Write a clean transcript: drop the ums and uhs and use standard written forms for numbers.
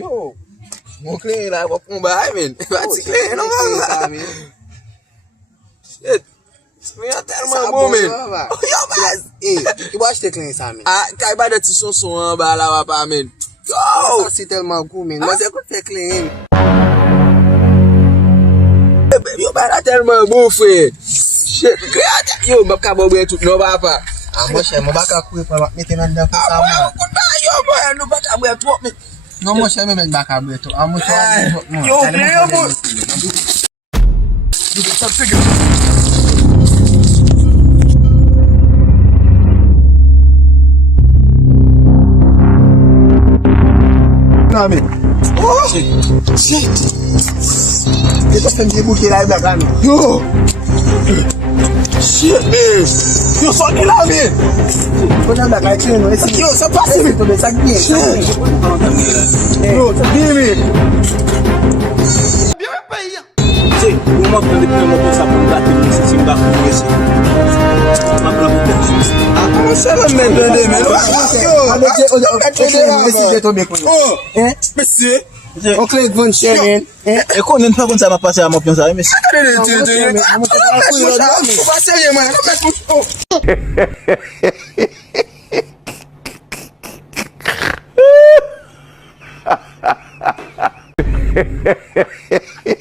Yo, mon kleren la wap kon ba men. Pati kleren nan man. Shit. Men yon telman bon men. Yo baz. Ki bo achete kleren sa men? Kay ba de ti son an ba la wap men. Yo. Sa si telman kou men. Mwen se kote fe kleren. Yo ba la telman bon fwe. Shit. Yo mbap ka bo bwe tout nou ba pa. Monshe, mwen baka kwe pa wak meten an depo sa man. Yo boy, nou baka bwe tout men. Non monshe men baka bwe tout. Monshe wak men. Yo kleren bon. Amen. Oh! Shit! Ito fenge bouke la black amen. Yo! Shit, man! Yo, son ki la, man! Kona black ay kleren no. Yo, sa pasi, man! Tobe sak bien. Shit! Yo, sa bien, man! Che, ou mwen prende pre mwen kon sa pou mwen bate mwen si mwen bako mwen si. Mwen plan mwen prende si. Mwen se lan men prende, man! Yo! Mesi! On kleren von chen. E konen pa kon sa mwen pase a mopion sa, mesi. Ou pa serye, man! Hehehehe